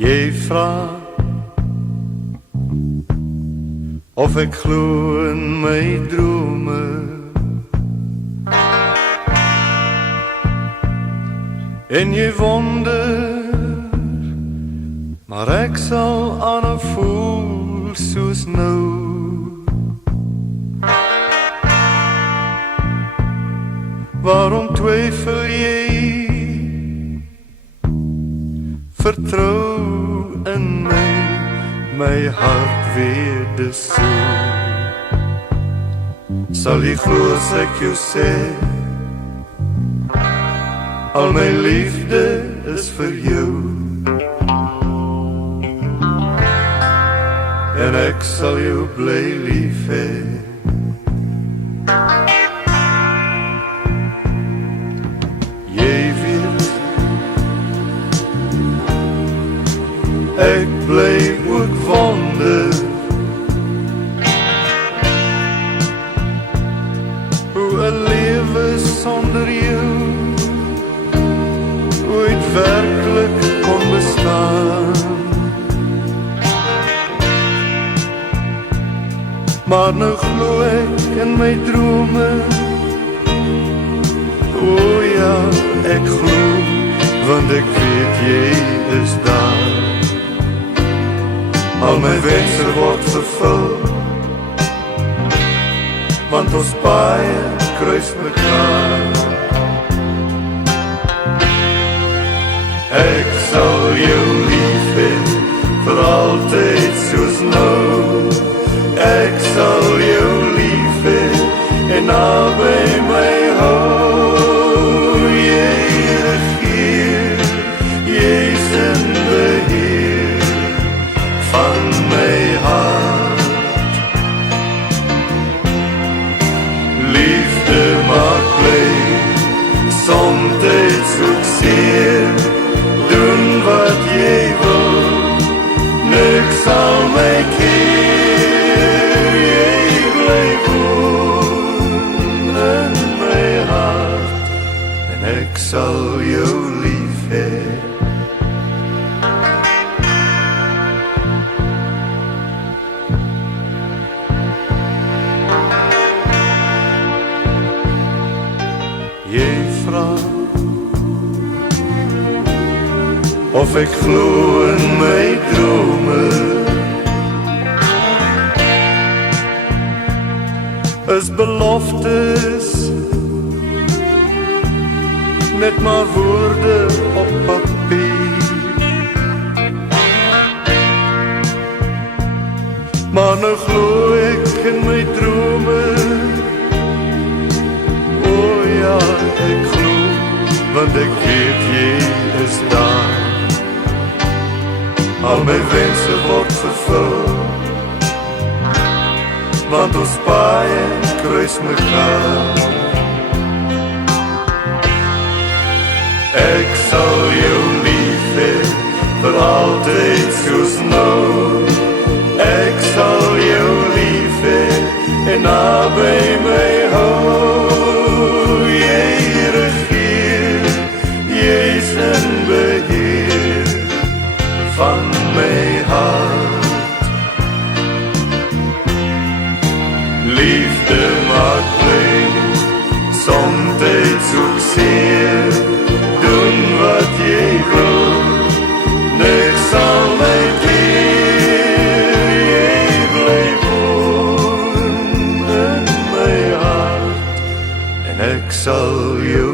Jy vra of ek glo in my drome, en jy wonder, maar ek sal aanhou voel soos nou. Waarom twyfel jy? Vertrou in my hart weet dis so. Sal jy glo as ek jou sê, al my liefde is vir jou, en ek sal jou bly lief hê. Ek bly ook wonder hoe 'n lewe sonder jou ooit werklik kon bestaan. Maar nou glo ek in my drome, o ja, ek glo, want ek weet jy is daar. Al my wense word vervul, want ons paie kruis mekaar. Ek sal jou lief hê, vir altyd soos nou. Ek sal jou lief hê, en naby my hou. Jy regeer, jy's in beheer van my hart. Liefde maak bly, somtyds ook seer. Doen wat jy wil, niks sal my keer. Jy bly woon in my hart, en ek sal jou lief hê. Jy vra of ek glo in my drome, is beloftes net maar woorde op papier. Maar nou glo ek in my drome, ja, ek glo, want ek weet jy is daar. Al my wense word vervul, want ons paie kruis mekaar. Ek sal jou lief hê, vir altyd soos nou. Ek sal jou lief hê, en naby my hou. In beheer van my hart. Liefde maak bly, somtyds ook seer. Doen wat jy wil, niks sal my keer. Jy bly woon in my hart, en ek sal jou